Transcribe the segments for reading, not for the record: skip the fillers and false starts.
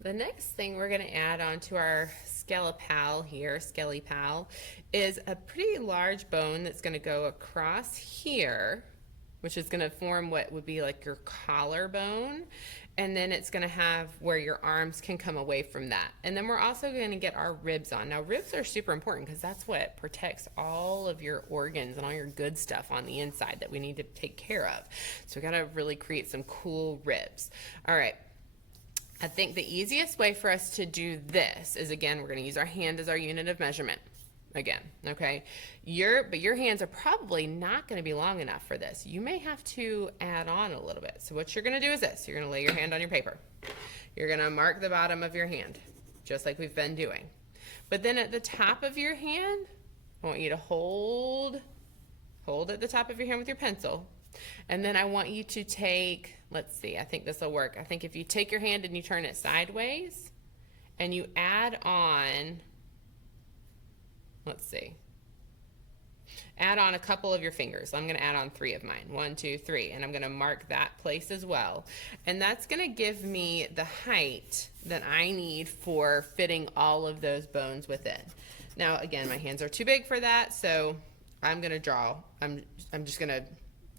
The next thing we're going to add onto our Skele-Pal here, Skele-Pal, is a pretty large bone that's going to go across here, which is going to form what would be like your collarbone. And then it's going to have where your arms can come away from that. And then we're also going to get our ribs on. Now, ribs are super important because that's what protects all of your organs and all your good stuff on the inside that we need to take care of. So we got to really create some cool ribs. All right. I think the easiest way for us to do this is, again, we're going to use our hand as our unit of measurement. Again, okay? But your hands are probably not going to be long enough for this. You may have to add on a little bit. So what you're going to do is this. You're going to lay your hand on your paper. You're going to mark the bottom of your hand, just like we've been doing. But then at the top of your hand, I want you to hold at the top of your hand with your pencil. And then I want you to take, let's see, I think this will work. I think if you take your hand and you turn it sideways and you add on, let's see, add on a couple of your fingers. I'm going to add on 3 of mine. 1, 2, 3. And I'm going to mark that place as well. And that's going to give me the height that I need for fitting all of those bones within. Now, again, my hands are too big for that, so I'm going to draw. I'm just going to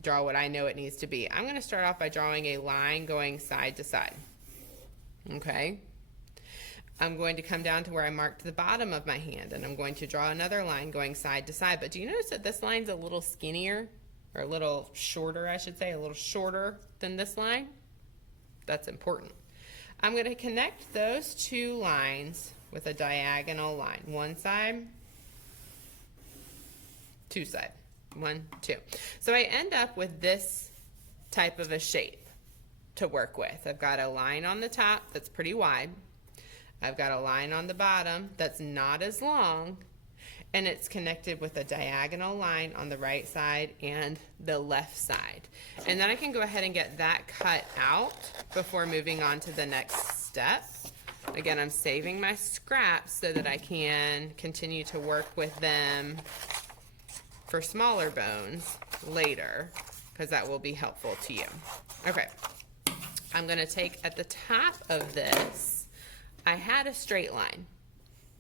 draw what I know it needs to be. I'm going to start off by drawing a line going side to side. Okay? I'm going to come down to where I marked the bottom of my hand, and I'm going to draw another line going side to side. But do you notice that this line's a little skinnier, or a little shorter, I should say, a little shorter than this line? That's important. I'm going to connect those 2 lines with a diagonal line. One side, 2 side. 1, 2. So I end up with this type of a shape to work with. I've got a line on the top that's pretty wide. I've got a line on the bottom that's not as long, and it's connected with a diagonal line on the right side and the left side. And then I can go ahead and get that cut out before moving on to the next step. Again, I'm saving my scraps so that I can continue to work with them for smaller bones later, because that will be helpful to you. Okay, I'm going to take at the top of this, I had a straight line,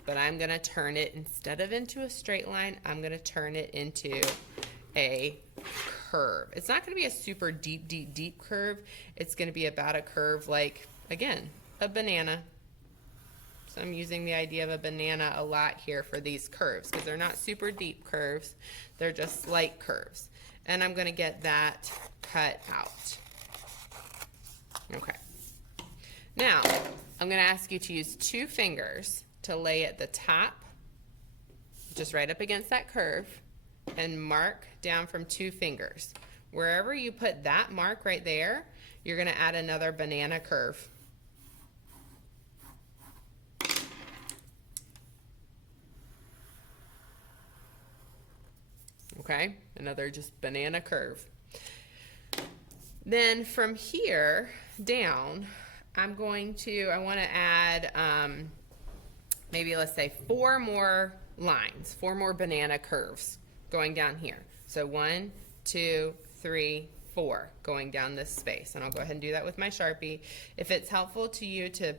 but I'm going to turn it, instead of into a straight line, I'm going to turn it into a curve. It's not going to be a super deep, deep, deep curve. It's going to be about a curve like, again, a banana. So I'm using the idea of a banana a lot here for these curves because they're not super deep curves. They're just slight curves. And I'm going to get that cut out. Okay. Now, I'm going to ask you to use 2 fingers to lay at the top, just right up against that curve, and mark down from 2 fingers. Wherever you put that mark right there, you're going to add another banana curve. Okay, another just banana curve. Then from here down, I want to add maybe, let's say, 4 more lines, 4 more banana curves going down here. So 1, 2, 3, 4 going down this space. And I'll go ahead and do that with my Sharpie. If it's helpful to you to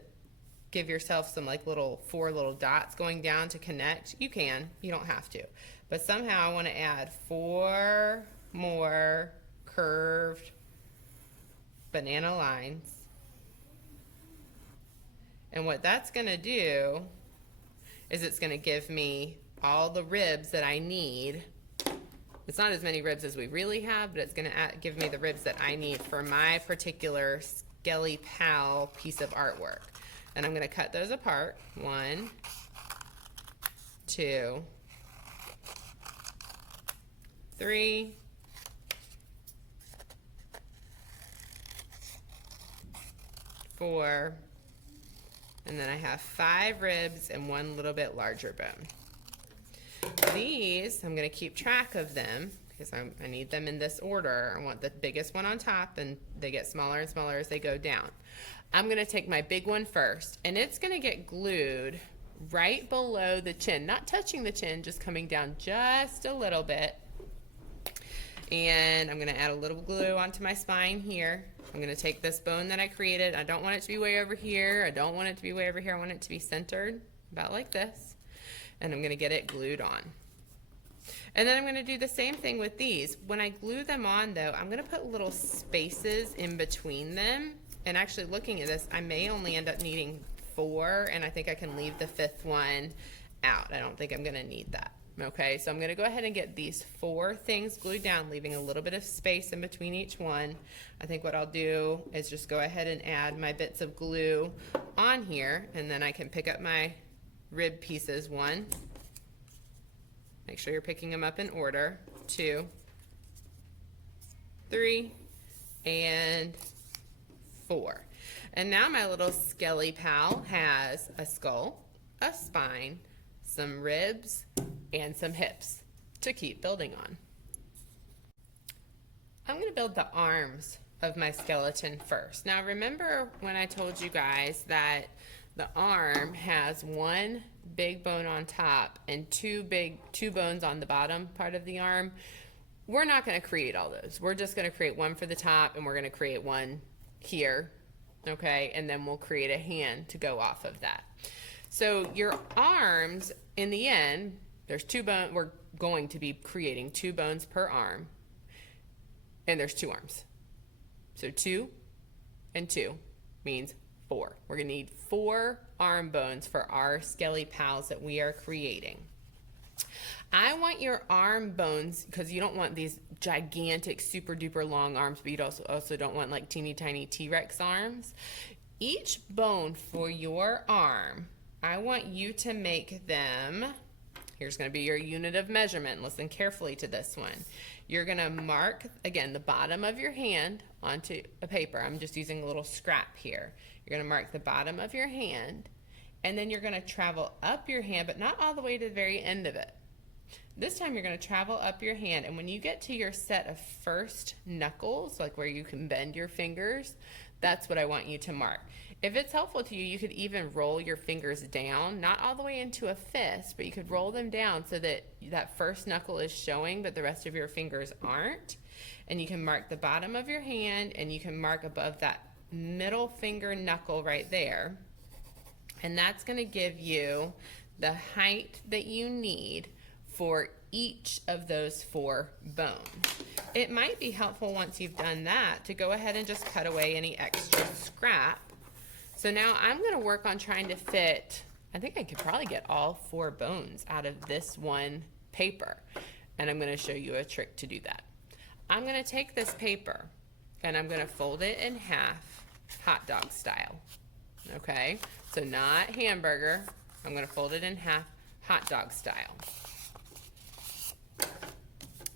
give yourself some like 4 little dots going down to connect, you can. You don't have to. But somehow I want to add 4 more curved banana lines. And what that's going to do is it's going to give me all the ribs that I need. It's not as many ribs as we really have, but it's going to give me the ribs that I need for my particular Skele-Pal piece of artwork. And I'm going to cut those apart. 1, 2, 3, 4, and then I have 5 ribs and 1 little bit larger bone. These, I'm going to keep track of them because I need them in this order. I want the biggest one on top, and they get smaller and smaller as they go down. I'm going to take my big one first, and it's going to get glued right below the chin, not touching the chin, just coming down just a little bit And I'm going to add a little glue onto my spine here. I'm going to take this bone that I created. I don't want it to be way over here. I don't want it to be way over here. I want it to be centered about like this. And I'm going to get it glued on. And then I'm going to do the same thing with these. When I glue them on though, I'm going to put little spaces in between them. And actually looking at this, I may only end up needing 4, and I think I can leave the 5th one out. I don't think I'm going to need that. Okay, so I'm going to go ahead and get these 4 things glued down, leaving a little bit of space in between each one. I think what I'll do is just go ahead and add my bits of glue on here, and then I can pick up my rib pieces. 1, make sure you're picking them up in order, 2, 3, and 4. And now my little Skele-Pal has a skull, a spine, some ribs, and some hips to keep building on. I'm going to build the arms of my skeleton first. Now remember when I told you guys that the arm has 1 big bone on top and 2 bones on the bottom part of the arm? We're not going to create all those. We're just going to create 1 for the top, and we're going to create 1 here, okay, and then we'll create a hand to go off of that. So your arms, in the end, there's 2 bones. We're going to be creating 2 bones per arm, and there's 2 arms. So 2 and 2 means 4. We're going to need 4 arm bones for our Skele-Pals that we are creating. I want your arm bones, because you don't want these gigantic, super duper long arms, but you also don't want like teeny tiny T-Rex arms. Each bone for your arm, I want you to make them, here's going to be your unit of measurement. Listen carefully to this one. You're going to mark, again, the bottom of your hand onto a paper. I'm just using a little scrap here. You're going to mark the bottom of your hand, and then you're going to travel up your hand, but not all the way to the very end of it. This time you're going to travel up your hand, and when you get to your set of first knuckles, like where you can bend your fingers, that's what I want you to mark. If it's helpful to you, you could even roll your fingers down, not all the way into a fist, but you could roll them down so that that first knuckle is showing, but the rest of your fingers aren't. And you can mark the bottom of your hand, and you can mark above that middle finger knuckle right there. And that's going to give you the height that you need for each of those 4 bones. It might be helpful once you've done that to go ahead and just cut away any extra scrap. So now I'm going to work on trying to fit, I think I could probably get all 4 bones out of this one paper. And I'm going to show you a trick to do that. I'm going to take this paper and I'm going to fold it in half, hot dog style. Okay, so not hamburger. I'm going to fold it in half, hot dog style.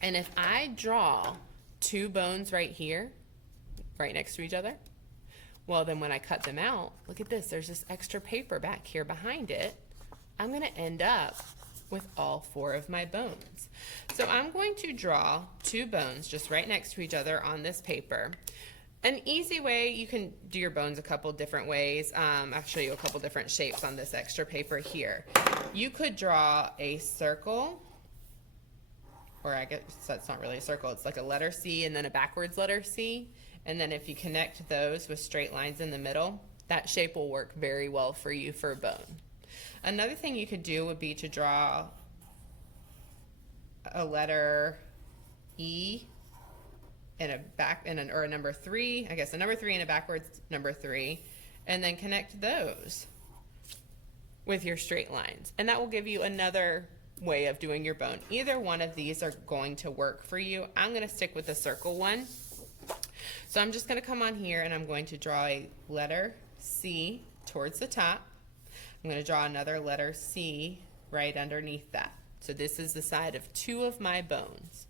And if I draw 2 bones right here, right next to each other, well then when I cut them out, look at this, there's this extra paper back here behind it. I'm going to end up with all 4 of my bones. So I'm going to draw 2 bones just right next to each other on this paper. An easy way, you can do your bones a couple different ways. I'll show you a couple different shapes on this extra paper here. You could draw a circle, or I guess that's not really a circle, it's like a letter C and then a backwards letter C. And then if you connect those with straight lines in the middle, that shape will work very well for you for a bone. Another thing you could do would be to draw a letter E and or a number 3, I guess a number 3 and a backwards number 3, and then connect those with your straight lines. And that will give you another way of doing your bone. Either one of these are going to work for you. I'm going to stick with the circle one. So I'm just going to come on here and I'm going to draw a letter C towards the top. I'm going to draw another letter C right underneath that. So this is the side of 2 of my bones.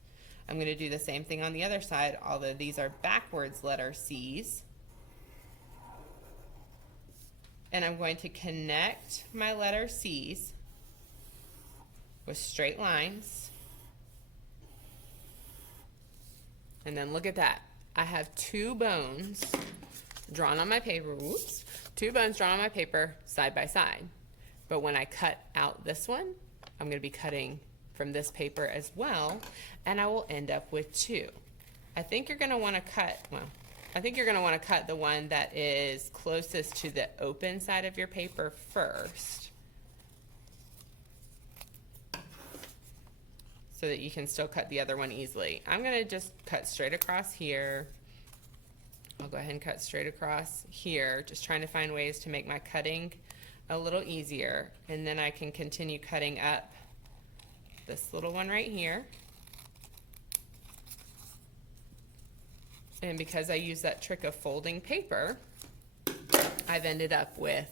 I'm going to do the same thing on the other side, although these are backwards letter C's. And I'm going to connect my letter C's with straight lines. And then look at that. I have 2 bones drawn on my paper, 2 bones drawn on my paper side by side. But when I cut out this one, I'm going to be cutting from this paper as well, and I will end up with 2. I think you're going to want to cut, well, I think you're going to want to cut the one that is closest to the open side of your paper first, so that you can still cut the other one easily. I'm going to just cut straight across here. I'll go ahead and cut straight across here, just trying to find ways to make my cutting a little easier. And then I can continue cutting up this little one right here. And because I use that trick of folding paper, I've ended up with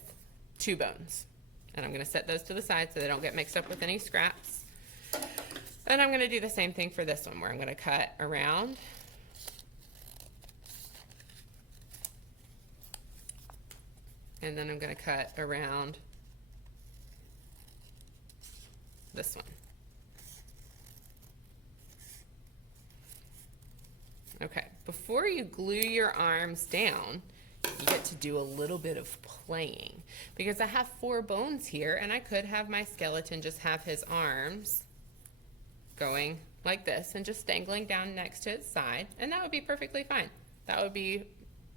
2 bones. And I'm going to set those to the side so they don't get mixed up with any scraps. And I'm going to do the same thing for this one, where I'm going to cut around. And then I'm going to cut around this one. Okay, before you glue your arms down, you get to do a little bit of playing, because I have 4 bones here, and I could have my skeleton just have his arms going like this and just dangling down next to its side, and that would be perfectly fine. That would be,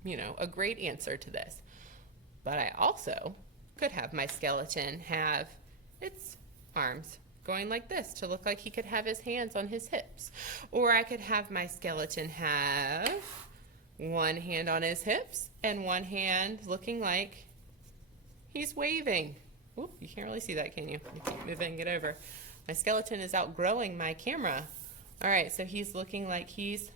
you know, a great answer to this. But I also could have my skeleton have its arms going like this to look like he could have his hands on his hips. Or I could have my skeleton have one hand on his hips and one hand looking like he's waving. Oop, you can't really see that, can you? You keep moving it over. My skeleton is outgrowing my camera. All right, so he's looking like he's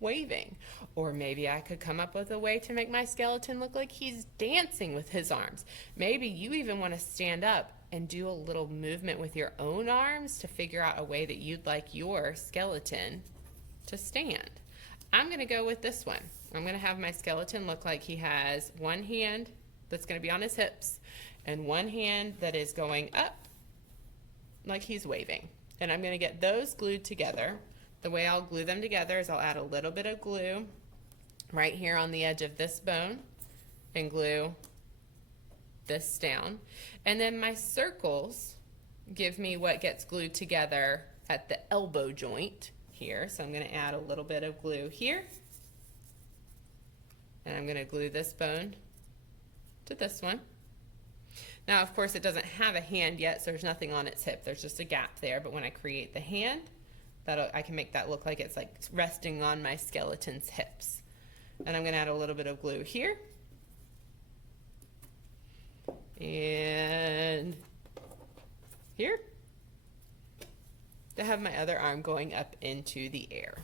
waving. Or maybe I could come up with a way to make my skeleton look like he's dancing with his arms. Maybe you even want to stand up and do a little movement with your own arms to figure out a way that you'd like your skeleton to stand. I'm going to go with this one. I'm going to have my skeleton look like he has one hand that's going to be on his hips and one hand that is going up like he's waving. And I'm going to get those glued together. The way I'll glue them together is I'll add a little bit of glue right here on the edge of this bone and glue this down. And then my circles give me what gets glued together at the elbow joint here. So I'm going to add a little bit of glue here. And I'm going to glue this bone to this one. Now, of course, it doesn't have a hand yet, so there's nothing on its hip. There's just a gap there. But when I create the hand, I can make that look like it's like resting on my skeleton's hips. And I'm going to add a little bit of glue here. And here to have my other arm going up into the air.